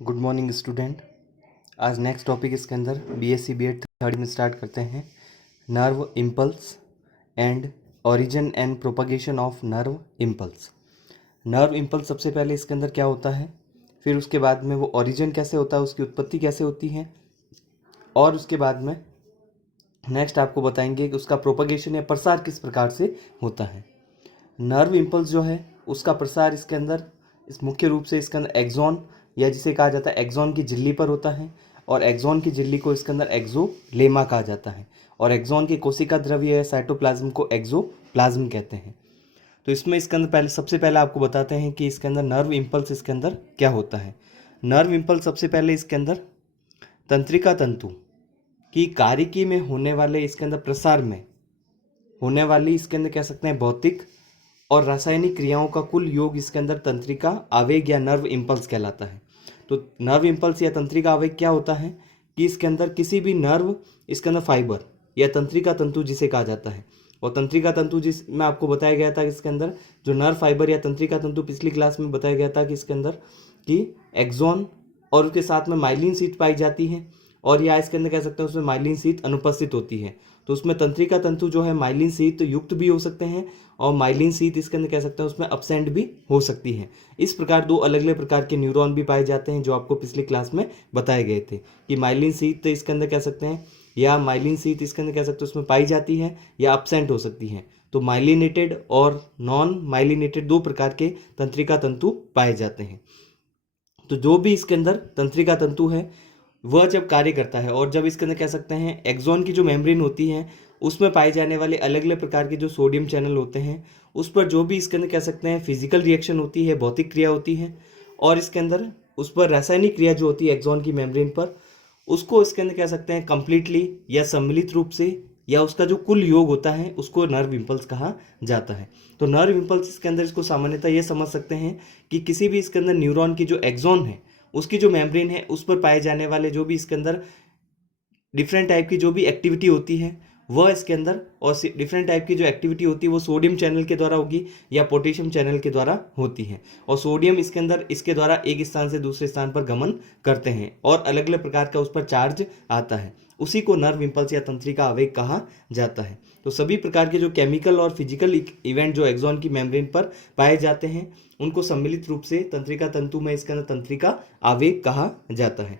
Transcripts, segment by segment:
Good morning student. आज next topic इसके अंदर बीएससी बीएड थर्ड में स्टार्ट करते हैं। Nerve impulse and origin and propagation of nerve impulse. Nerve impulse सबसे पहले इसके अंदर क्या होता है, फिर उसके बाद में वो ओरिजिन कैसे होता है, उसकी उत्पत्ति कैसे होती है, और उसके बाद में नेक्स्ट आपको बताएंगे कि उसका प्रोपगेशन या प्रसार किस प्रकार से होता है। नर्व इम्पल्स जो है उसका प्रसार इसके अंदर इस मुख्य रूप से इसके अंदर एक्सॉन या जिसे कहा जाता है एक्सॉन की झिल्ली पर होता है, और एक्सॉन की झिल्ली को इसके अंदर एक्सोलेमा कहा जाता है, और एक्सॉन की कोशिका द्रव्य या साइटोप्लाज्म को एक्सोप्लाज्म कहते हैं। तो इसमें इसके अंदर सबसे पहले आपको बताते हैं कि इसके अंदर नर्व इम्पल्स इसके अंदर क्या होता है। नर्व इम्पल्स सबसे पहले इसके अंदर तंत्रिका तंतु की कार्यकी में होने वाले इसके अंदर प्रसार में होने वाली इसके अंदर कह सकते हैं भौतिक और रासायनिक क्रियाओं का कुल योग इसके अंदर तंत्रिका आवेग या नर्व इम्पल्स कहलाता है। तो नर्व इम्पल्स या तंत्रिका आवेग क्या होता है कि इसके अंदर किसी भी नर्व इसके अंदर फाइबर या तंत्रिका तंतु जिसे कहा जाता है, और तंत्रिका तंतु जिसमें आपको बताया गया था कि इसके अंदर जो नर्व फाइबर या तंत्रिका तंतु पिछली क्लास में बताया गया था कि इसके अंदर कि एक्सॉन और उसके साथ में माइलिन शीथ पाई जाती है, और या इसके अंदर कह सकते हैं उसमें माइलिन शीथ अनुपस्थित होती है। तो उसमें तंत्रिका तंतु जो है माइलिन शीथ युक्त भी हो सकते हैं, और माइलिन शीथ इसके अंदर कह सकते हैं उसमें अपसेंट भी हो सकती है। इस प्रकार दो अलग अलग प्रकार के न्यूरॉन भी पाए जाते हैं जो आपको पिछली क्लास में बताए गए थे कि माइलिन शीथ इसके अंदर कह सकते हैं या माइलिन शीथ इसके अंदर कह सकते हैं उसमें पाई जाती है या अपसेंट हो सकती है। तो माइलिनेटेड और नॉन माइलिनेटेड दो प्रकार के तंत्रिका तंतु पाए जाते हैं। तो जो भी इसके अंदर तंत्रिका तंतु है वह जब कार्य करता है, और जब इसके अंदर कह सकते हैं एक्सॉन की जो मेम्ब्रेन होती है उसमें पाए जाने वाले अलग अलग प्रकार के जो सोडियम चैनल होते हैं उस पर जो भी इसके अंदर कह सकते हैं फिजिकल रिएक्शन होती है, भौतिक क्रिया होती है, और इसके अंदर उस पर रासायनिक क्रिया जो होती है एक्सॉन की मेम्ब्रेन पर, उसको इसके अंदर कह सकते हैं कंप्लीटली या सम्मिलित रूप से या उसका जो कुल योग होता है उसको नर्व इम्पल्स कहा जाता है। तो नर्व इम्पल्स इसके अंदर इसको सामान्यतः ये समझ सकते हैं कि किसी भी इसके अंदर न्यूरॉन की जो एक्सॉन है उसकी जो मेम्ब्रेन है उस पर पाए जाने वाले जो भी इसके अंदर डिफरेंट टाइप की जो भी एक्टिविटी होती है वह इसके अंदर, और डिफरेंट टाइप की जो एक्टिविटी होती है वो सोडियम चैनल के द्वारा होगी या पोटेशियम चैनल के द्वारा होती है, और सोडियम इसके अंदर इसके द्वारा एक स्थान से दूसरे स्थान पर गमन करते हैं और अलग अलग प्रकार का उस पर चार्ज आता है, उसी को नर्व इम्पल्स या तंत्रिका आवेग कहा जाता है। तो सभी प्रकार के जो केमिकल और फिजिकल इवेंट जो एक्सॉन की मेम्ब्रेन पर पाए जाते हैं उनको सम्मिलित रूप से तंत्रिका तंतु में इसके अंदर तंत्रिका आवेग कहा जाता है।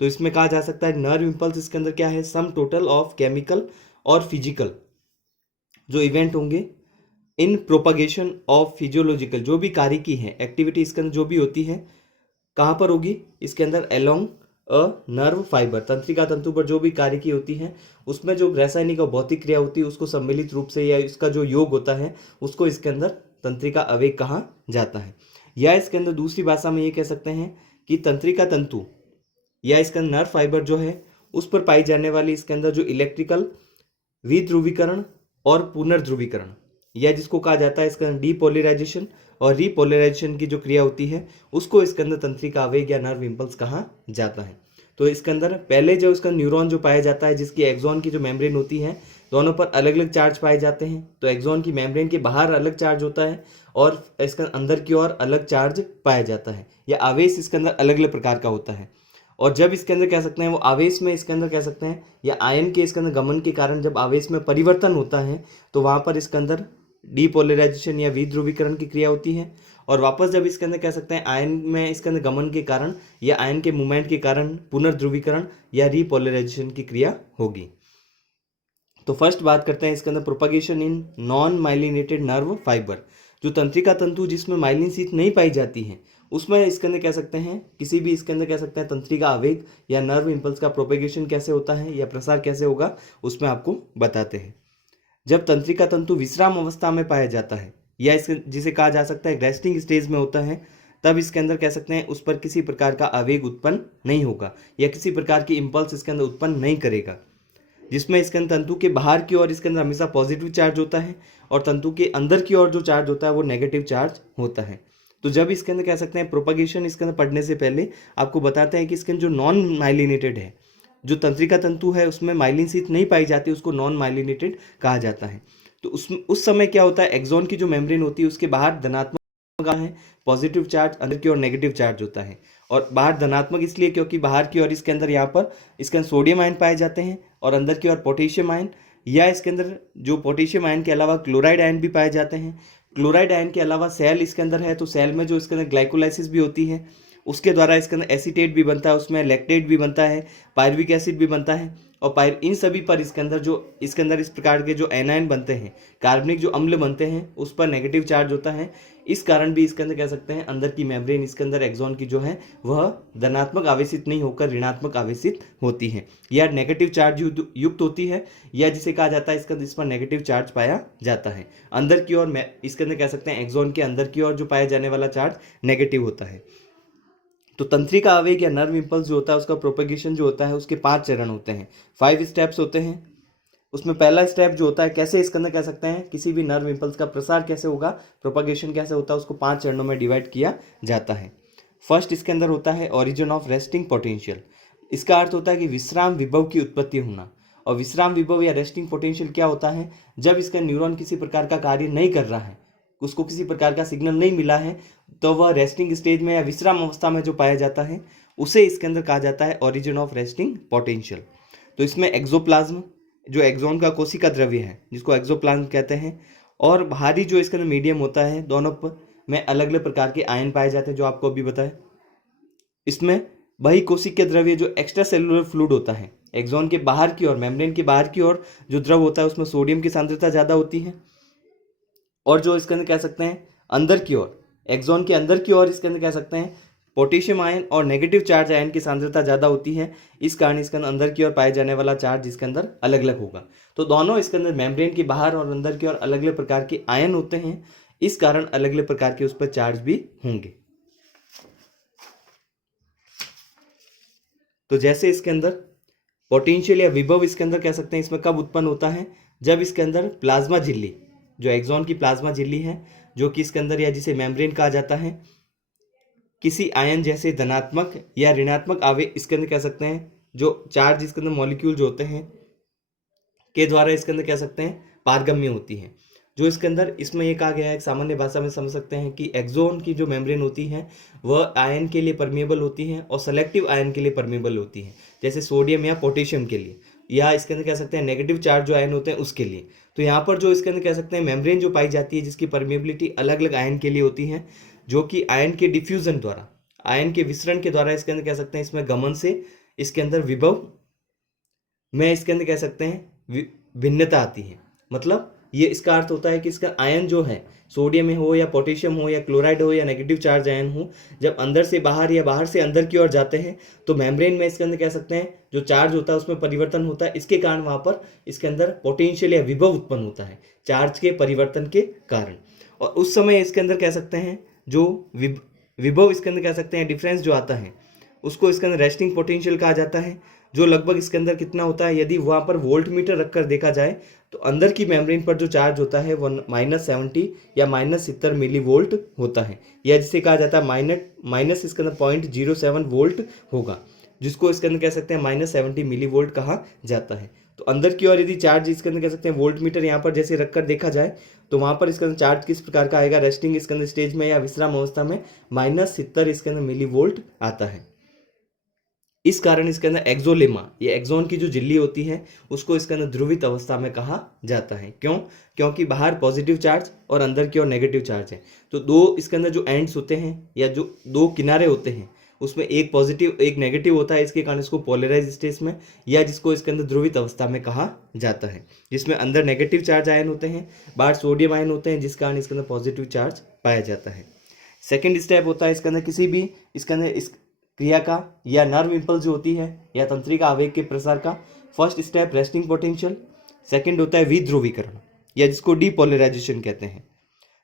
तो इसमें कहा जा सकता है नर्व इम्पल्स इसके अंदर क्या है, सम टोटल ऑफ केमिकल और फिजिकल जो इवेंट होंगे इन प्रोपगेशन ऑफ फिजियोलॉजिकल जो भी कार्य की है एक्टिविटी इसके अंदर जो भी होती है कहाँ पर होगी, इसके अंदर अलोंग अ नर्व फाइबर तंत्रिका तंतु पर जो भी कार्य की होती है उसमें जो रासायनिक और भौतिक क्रिया होती है उसको सम्मिलित रूप से या इसका जो योग होता है उसको इसके अंदर तंत्रिका आवेग कहा जाता है। या इसके अंदर दूसरी भाषा में ये कह सकते हैं कि तंत्रिका तंतु या इसके अंदर नर्व फाइबर जो है उस पर पाई जाने वाली इसके अंदर जो इलेक्ट्रिकल विध्रुवीकरण और पुनर्ध्रुवीकरण या जिसको कहा जाता है इसके अंदर डीपोलराइजेशन और रीपोलराइजेशन की जो क्रिया होती है उसको इसके अंदर तंत्रिका आवेग या नर्व इम्पल्स कहा जाता है। तो इसके अंदर पहले जो इसका न्यूरॉन जो पाया जाता है जिसकी एक्सॉन की जो मेम्ब्रेन होती है दोनों पर अलग अलग चार्ज पाए जाते हैं, तो एक्सॉन की मेम्ब्रेन के बाहर अलग चार्ज होता है और इसके अंदर की ओर अलग चार्ज पाया जाता है, या आवेश इसके अंदर अलग अलग प्रकार का होता है। और जब इसके अंदर कह सकते हैं वो आवेश में इसके अंदर कह सकते हैं या आयन के इसके अंदर गमन के कारण जब आवेश में परिवर्तन होता है तो वहाँ पर इसके अंदर डीपोलराइजेशन या विध्रुवीकरण की क्रिया होती है, और वापस जब इसके अंदर कह सकते हैं आयन में इसके अंदर गमन के कारण या आयन के मूवमेंट के कारण पुनर्ध्रुवीकरण या रीपोलराइजेशन की क्रिया होगी। तो फर्स्ट बात करते हैं इसके अंदर propagation in non myelinated nerve fibre, जो तंत्रिका तंतु जिसमें माइलिन शीथ नहीं पाई जाती है उसमें इसके अंदर कह सकते हैं किसी भी इसके अंदर कह सकते हैं तंत्रिका आवेग या नर्व इम्पल्स का प्रोपेगेशन कैसे होता है या प्रसार कैसे होगा उसमें आपको बताते हैं। जब तंत्रिका तंतु विश्राम अवस्था में पाया जाता है या इसके जिसे कहा जा सकता है रेस्टिंग स्टेज में होता है तब इसके अंदर कह सकते हैं उस पर किसी प्रकार का आवेग उत्पन्न नहीं होगा या किसी प्रकार की इम्पल्स इसके अंदर उत्पन्न नहीं करेगा, जिसमें इसके अंदर तंतु के बाहर की ओर इसके अंदर हमेशा पॉजिटिव चार्ज होता है और तंतु के अंदर की ओर जो चार्ज होता है वो नेगेटिव चार्ज होता है। तो जब इसके अंदर कह सकते हैं प्रोपगेशन इसके अंदर पढ़ने से पहले आपको बताते हैं कि इसके अंदर जो नॉन माइलिनेटेड है जो तंत्रिका तंतु है उसमें माइलिन शीथ नहीं पाई जाती उसको नॉन माइलिनेटेड कहा जाता है। तो उस समय क्या होता है एक्सॉन की जो मेम्ब्रेन होती है उसके बाहर धनात्मक कहाँ है, पॉजिटिव चार्ज, अंदर की ओर नेगेटिव चार्ज होता है। और बाहर धनात्मक इसलिए क्योंकि बाहर की ओर इसके अंदर यहाँ पर इसके अंदर सोडियम आयन पाए जाते हैं और अंदर की ओर पोटेशियम आयन, या इसके अंदर जो पोटेशियम आयन के अलावा क्लोराइड आयन भी पाए जाते हैं। क्लोराइड आयन के अलावा सेल इसके अंदर है, तो सेल में जो इसके अंदर ग्लाइकोलाइसिस भी होती है, उसके द्वारा इसके अंदर एसीटेट भी बनता है, उसमें लैक्टेट भी बनता है, पायरुविक एसिड भी बनता है। और इन सभी पर इसके अंदर इस प्रकार के जो एनायन बनते हैं, कार्बनिक जो अम्ल बनते हैं, उस पर नेगेटिव चार्ज होता है। इस कारण भी इसके अंदर कह सकते हैं अंदर की मेम्ब्रेन इसके अंदर एक्सॉन की जो है वह धनात्मक आवेशित नहीं होकर ऋणात्मक आवेशित होती है, या नेगेटिव चार्ज युक्त होती है, या जिसे कहा जाता है इसका इस पर नेगेटिव चार्ज पाया जाता है। अंदर की ओर इसके अंदर कह सकते हैं एक्सॉन के अंदर की ओर जो पाया जाने वाला चार्ज नेगेटिव होता है। तो तंत्रिका आवेग या नर्व इंपल्स जो होता है उसका प्रोपेगेशन जो होता है उसके 5 चरण होते हैं, 5 स्टेप्स होते हैं। उसमें पहला स्टेप जो होता है, कैसे इसके अंदर कह सकते हैं किसी भी नर्व इंपल्स का प्रसार कैसे होगा, प्रोपेगेशन कैसे होता है, उसको 5 चरणों में डिवाइड किया जाता है। फर्स्ट इसके अंदर होता है ओरिजिन ऑफ रेस्टिंग पोटेंशियल। इसका अर्थ होता है कि विश्राम विभव की उत्पत्ति होना। और विश्राम विभव या रेस्टिंग पोटेंशियल क्या होता है, जब इसका न्यूरॉन किसी प्रकार का कार्य नहीं कर रहा है, उसको किसी प्रकार का सिग्नल नहीं मिला है, तो वह रेस्टिंग स्टेज में या विश्राम अवस्था में जो पाया जाता है उसे इसके अंदर कहा जाता है ओरिजिन ऑफ रेस्टिंग पोटेंशियल। तो इसमें एक्सोप्लाज्म जो एक्सॉन का कोशिका द्रव्य है जिसको एक्सोप्लाज्म कहते हैं, और बाहरी जो इसके अंदर मीडियम होता है, दोनों में अलग अलग प्रकार के आयन पाए जाते हैं जो आपको अभी बताए। इसमें वही कोशिकीय द्रव्य जो एक्स्ट्रा सेलुलर फ्लूइड होता है, एक्सॉन के बाहर की ओर, मेम्ब्रेन के बाहर की ओर जो द्रव होता है उसमें सोडियम की सांद्रता ज़्यादा होती है। और जो इसके अंदर कह सकते हैं अंदर की ओर, एक्सॉन के अंदर की ओर इसके अंदर कह सकते हैं पोटेशियम आयन और नेगेटिव चार्ज आयन की सांद्रता ज़्यादा होती है। इस कारण इसके अंदर की ओर पाए जाने वाला चार्ज इसके अंदर अलग अलग होगा। तो दोनों इसके अंदर मेम्ब्रेन के बाहर और अंदर की ओर अलग अलग प्रकार के आयन होते हैं, इस कारण अलग अलग प्रकार के उस पर चार्ज भी होंगे। तो जैसे इसके अंदर पोटेंशियल या विभव इसके अंदर कह सकते हैं इसमें कब उत्पन्न होता है, जब इसके अंदर प्लाज्मा झिल्ली, जो एक्सॉन की प्लाज्मा झिल्ली है, जो कि इसके अंदर या जिसे मेम्ब्रेन कहा जाता है, किसी आयन जैसे धनात्मक या ऋणात्मक आवेश इसके अंदर कह सकते हैं जो चार्ज इसके अंदर मॉलिक्यूल जो होते हैं के द्वारा इसके अंदर कह सकते हैं पारगम्य होती है। जो इसके अंदर इसमें ये कहा गया है, सामान्य भाषा में समझ सकते हैं कि एक्सॉन की जो मेम्ब्रेन होती है वह आयन के लिए परमेबल होती है और सेलेक्टिव आयन के लिए परमेबल होती है, जैसे सोडियम या पोटेशियम के लिए, या इसके अंदर कह सकते हैं नेगेटिव चार्ज जो आयन होते हैं उसके लिए। तो यहाँ पर जो इसके अंदर कह सकते हैं मेम्ब्रेन जो पाई जाती है जिसकी परमेबिलिटी अलग अलग आयन के लिए होती है, जो कि आयन के डिफ्यूजन द्वारा, आयन के विसरण के द्वारा इसके अंदर कह सकते हैं इसमें गमन से इसके अंदर विभव में इसके अंदर कह सकते हैं भिन्नता आती है। मतलब ये इसका अर्थ होता है कि इसका आयन जो है सोडियम में हो या पोटेशियम हो या क्लोराइड हो या नेगेटिव चार्ज आयन हो, जब अंदर से बाहर या बाहर से अंदर की ओर जाते हैं तो मेम्ब्रेन में इसके अंदर कह सकते हैं जो चार्ज होता है उसमें परिवर्तन होता है। इसके कारण वहाँ पर इसके अंदर पोटेंशियल या विभव उत्पन्न होता है चार्ज के परिवर्तन के कारण। और उस समय इसके अंदर कह सकते हैं जो विभव इसके अंदर कह सकते हैं डिफरेंस जो आता है उसको इसके अंदर रेस्टिंग पोटेंशियल कहा जाता है, जो लगभग इसके अंदर कितना होता है, यदि वहाँ पर वोल्ट मीटर रखकर देखा जाए तो अंदर की मेम्ब्रेन पर जो चार्ज होता है वो -70 या -70 मिली वोल्ट होता है, या जिसे कहा जाता है माइनस इसके अंदर 0.07 वोल्ट होगा, जिसको इसके अंदर कह सकते हैं -70 मिली वोल्ट कहा जाता है। तो अंदर की ओर यदि चार्ज इसके अंदर कह सकते हैं वोल्ट मीटर यहाँ पर जैसे रखकर देखा जाए तो वहाँ पर इसके अंदर चार्ज किस प्रकार का आएगा, रेस्टिंग इसके अंदर स्टेज में या विश्राम अवस्था में -70 इसके अंदर मिली वोल्ट आता है। इस कारण इसके अंदर एक्सोलेमा या एक्सॉन की जो झिल्ली होती है उसको इसके अंदर ध्रुवित अवस्था में कहा जाता है। क्यों? क्योंकि बाहर पॉजिटिव चार्ज और अंदर की ओर नेगेटिव चार्ज है। तो दो इसके अंदर जो एंड्स होते हैं या जो दो किनारे होते हैं उसमें एक पॉजिटिव एक नेगेटिव होता है, इसके कारण इसको पोलराइज स्टेज में या जिसको इसके अंदर ध्रुवित अवस्था में कहा जाता है, जिसमें अंदर नेगेटिव चार्ज आयन होते हैं, बाहर सोडियम आयन होते हैं, जिस कारण इसके अंदर पॉजिटिव चार्ज पाया जाता है। सेकेंड स्टेप होता है इसके अंदर किसी भी इसके अंदर इस क्रिया का या नर्व इंपल्स जो होती है या तंत्रिका आवेग के प्रसार का। First step resting potential, second होता है विध्रुवीकरण या जिसको डीपोलराइजेशन कहते हैं।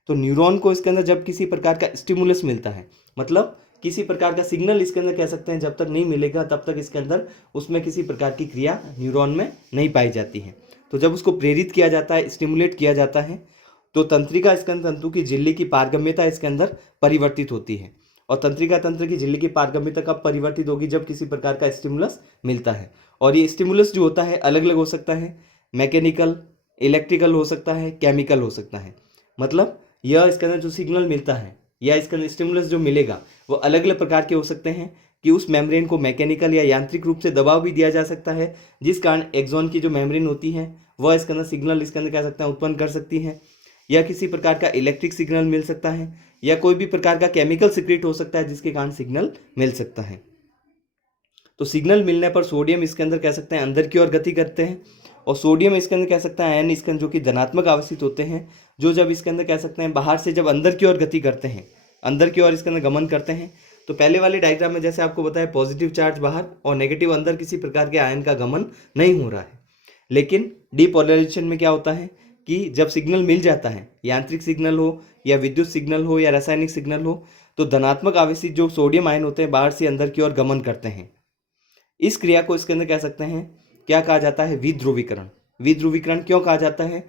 तो न्यूरॉन को इसके अंदर जब किसी प्रकार का स्टिमुलस मिलता है, मतलब किसी प्रकार का सिग्नल इसके अंदर कह सकते हैं जब तक नहीं मिलेगा तब तक इसके अंदर उसमें किसी प्रकार की क्रिया न्यूरॉन में नहीं पाई जाती है। तो जब उसको प्रेरित किया जाता है, स्टिमुलेट किया जाता है, तो तंत्रिका इसके अंदर तंतु की झिल्ली की पारगम्यता इसके अंदर परिवर्तित होती है। और तंत्रिका तंत्र की झिल्ली की पारगम्यता कब परिवर्तित होगी, जब किसी प्रकार का स्टिमुलस मिलता है। और ये स्टिमुलस जो होता है अलग अलग हो सकता है, मैकेनिकल, इलेक्ट्रिकल हो सकता है, केमिकल हो सकता है। मतलब यह इसके अंदर जो सिग्नल मिलता है या इसके अंदर स्टिमुलस जो मिलेगा वो अलग अलग प्रकार के हो सकते हैं कि उस मेम्ब्रेन को मैकेनिकल या यांत्रिक रूप से दबाव भी दिया जा सकता है, जिस कारण एक्सॉन की जो मेम्ब्रेन होती है वह इसके अंदर सिग्नल इसके अंदर कह सकते हैं उत्पन्न कर सकती है, या किसी प्रकार का इलेक्ट्रिक सिग्नल मिल सकता है, या कोई भी प्रकार का केमिकल सीक्रेट हो सकता है जिसके कारण सिग्नल मिल सकता है। तो सिग्नल मिलने पर सोडियम इसके अंदर कह सकते हैं अंदर की ओर गति करते हैं, और सोडियम इसके अंदर कह सकते हैं आयन इसके अंदर जो कि धनात्मक आवेशित होते हैं, जो जब इसके अंदर कह सकते हैं बाहर से जब अंदर की ओर गति करते हैं, अंदर की ओर इसके अंदर गमन करते हैं। तो पहले वाले डायग्राम में जैसे आपको बताया पॉजिटिव चार्ज बाहर और नेगेटिव अंदर किसी प्रकार के आयन का गमन नहीं हो रहा है। लेकिन डीपोलराइजेशन में क्या होता है कि जब सिग्नल मिल जाता है, यांत्रिक सिग्नल हो या विद्युत सिग्नल हो या रासायनिक सिग्नल हो, तो धनात्मक आवेशित जो सोडियम आयन होते हैं बाहर से अंदर की ओर गमन करते हैं। इस क्रिया को इसके अंदर कह सकते हैं क्या कहा जाता है, विध्रुवीकरण। विध्रुवीकरण क्यों कहा जाता है?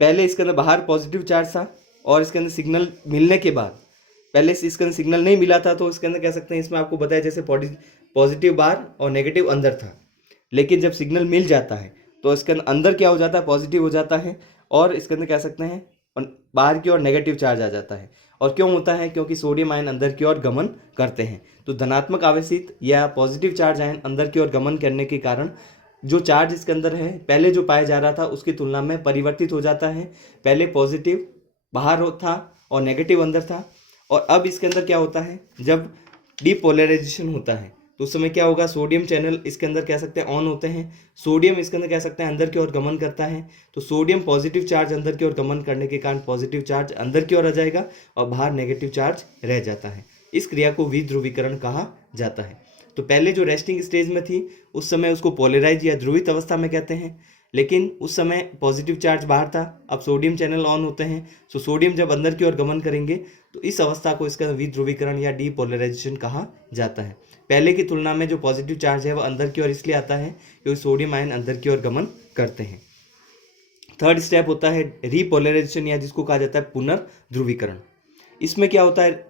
पहले इसके अंदर बाहर पॉजिटिव चार्ज था और इसके अंदर सिग्नल मिलने के बाद, पहले से इसके अंदर सिग्नल नहीं मिला था तो इसके अंदर कह सकते हैं, इसमें आपको बताया जैसे पॉजिटिव बाहर और नेगेटिव अंदर था। लेकिन जब सिग्नल मिल जाता है तो इसके अंदर क्या हो जाता है, पॉजिटिव हो जाता है, और इसके अंदर कह सकते हैं बाहर की ओर नेगेटिव चार्ज आ जाता है। और क्यों होता है? क्योंकि सोडियम आयन अंदर की ओर गमन करते हैं। तो धनात्मक आवेशित या पॉजिटिव चार्ज आयन अंदर की ओर गमन करने के कारण जो चार्ज इसके अंदर है पहले जो पाया जा रहा था उसकी तुलना में परिवर्तित हो जाता है। पहले पॉजिटिव बाहर था और नेगेटिव अंदर था, और अब इसके अंदर क्या होता है, जब डीपोलराइजेशन होता है तो उस समय क्या होगा, सोडियम चैनल इसके अंदर कह सकते हैं ऑन होते हैं। सोडियम इसके अंदर कह सकते हैं अंदर की ओर गमन करता है, तो सोडियम पॉजिटिव चार्ज अंदर की ओर गमन करने के कारण पॉजिटिव चार्ज अंदर की ओर आ जाएगा और बाहर नेगेटिव चार्ज रह जाता है। इस क्रिया को विध्रुवीकरण कहा जाता है। तो पहले जो रेस्टिंग स्टेज में थी उस समय उसको पोलराइज या ध्रुवित अवस्था में कहते हैं, लेकिन उस समय पॉजिटिव चार्ज बाहर था, अब सोडियम चैनल ऑन होते हैं, सो सोडियम जब अंदर की ओर गमन करेंगे तो इस अवस्था को इसका विध्रुवीकरण या डीपोलराइजेशन कहा जाता है। पहले की तुलना में जो पॉजिटिव चार्ज है वह अंदर की ओर इसलिए आता है क्योंकि सोडियम आयन अंदर की ओर गमन करते हैं। थर्ड स्टेप होता है रीपोलराइजेशन या जिसको कहा जाता है पुनर्ध्रुवीकरण। इसमें क्या होता है,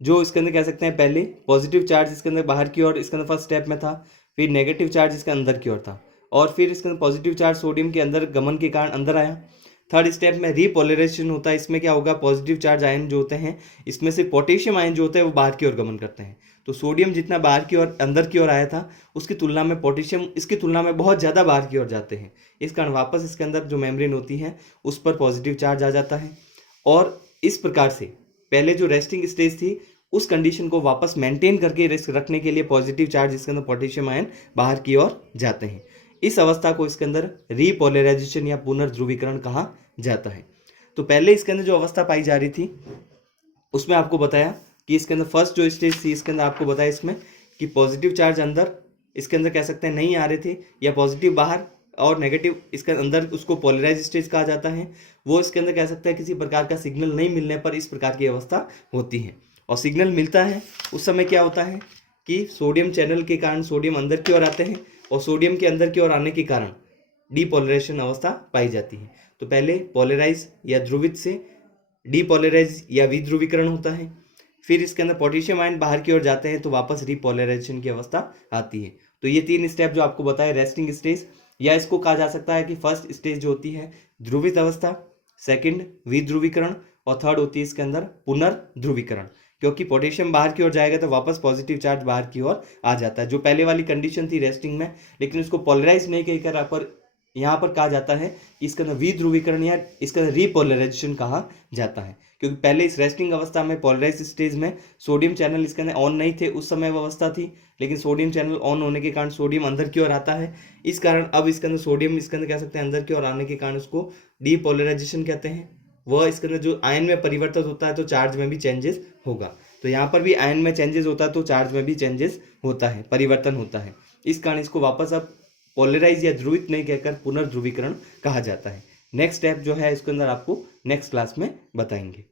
जो इसके अंदर कह सकते हैं पहले पॉजिटिव चार्ज इसके अंदर बाहर की ओर इसके अंदर फर्स्ट स्टेप में था, फिर नेगेटिव चार्ज इसके अंदर की ओर था, और फिर इसके अंदर पॉजिटिव चार्ज सोडियम के अंदर गमन के कारण अंदर आया। थर्ड स्टेप में रीपोलराइजेशन होता है। इसमें क्या होगा, पॉजिटिव चार्ज आयन जो होते हैं इसमें से पोटेशियम आयन जो होते हैं वो बाहर की ओर गमन करते हैं। तो सोडियम जितना बाहर की ओर अंदर की ओर आया था उसकी तुलना में पोटेशियम इसकी तुलना में बहुत ज़्यादा बाहर की ओर जाते हैं। इस कारण वापस इसके अंदर जो मेम्ब्रेन होती है उस पर पॉजिटिव चार्ज आ जाता है, और इस प्रकार से पहले जो रेस्टिंग स्टेज थी उस कंडीशन को वापस मेंटेन करके रखने के लिए पॉजिटिव चार्ज इसके अंदर पोटेशियम आयन बाहर की ओर जाते हैं। इस अवस्था को इसके अंदर रीपोलराइजेशन या पुनर्ध्रुवीकरण कहा जाता है। तो पहले इसके अंदर जो अवस्था पाई जा रही थी उसमें आपको बताया कि इसके अंदर फर्स्ट जो स्टेज थी इसके अंदर आपको बताया इसमें कि पॉजिटिव चार्ज अंदर इसके अंदर कह सकते हैं नहीं आ रहे थे, या पॉजिटिव बाहर और नेगेटिव इसके अंदर, उसको पोलराइज स्टेज कहा जाता है। वो इसके अंदर कह सकते हैं किसी प्रकार का सिग्नल नहीं मिलने पर इस प्रकार की अवस्था होती है। और सिग्नल मिलता है उस समय क्या होता है कि सोडियम चैनल के कारण सोडियम अंदर की ओर आते हैं, और सोडियम के अंदर की ओर आने के कारण डीपोलराइजेशन अवस्था पाई जाती है। तो पहले पोलराइज या ध्रुवित से डीपोलराइज या विध्रुवीकरण होता है, फिर इसके अंदर पोटेशियम आयन बाहर की ओर जाते हैं तो वापस रीपोलराइजेशन की अवस्था आती है। तो ये 3 स्टेप जो आपको बताया रेस्टिंग स्टेज, या इसको कहा जा सकता है कि फर्स्ट स्टेज जो होती है ध्रुवित अवस्था, सेकंड विध्रुवीकरण, और थर्ड होती है इसके अंदर पुनर्ध्रुवीकरण। क्योंकि पोटेशियम बाहर की ओर जाएगा तो वापस पॉजिटिव चार्ज बाहर की ओर आ जाता है, जो पहले वाली कंडीशन थी रेस्टिंग में, लेकिन उसको पोलराइज नहीं कहकर पर यहाँ पर कहा जाता है कि इसके अंदर विध्रुवीकरण या इसके अंदर रीपोलराइजेशन कहा जाता है। क्योंकि पहले इस रेस्टिंग अवस्था में पोलराइज स्टेज में सोडियम चैनल इसके अंदर ऑन नहीं थे, उस समय वो अवस्था थी, लेकिन सोडियम चैनल ऑन होने के कारण सोडियम अंदर की ओर आता है। इस कारण अब इसके अंदर सोडियम इसके अंदर कह सकते हैं अंदर की ओर आने के कारण उसको डीपोलराइजेशन कहते हैं। वह इसके अंदर जो आयन में परिवर्तित होता है तो चार्ज में भी चेंजेस होगा। तो यहाँ पर भी आयन में चेंजेस होता है तो चार्ज में भी चेंजेस होता है, परिवर्तन होता है। इस कारण इसको वापस अब पोलराइज या ध्रुवित नहीं कहकर पुनर्ध्रुवीकरण कहा जाता है। नेक्स्ट स्टेप जो है इसके अंदर आपको नेक्स्ट क्लास में बताएंगे।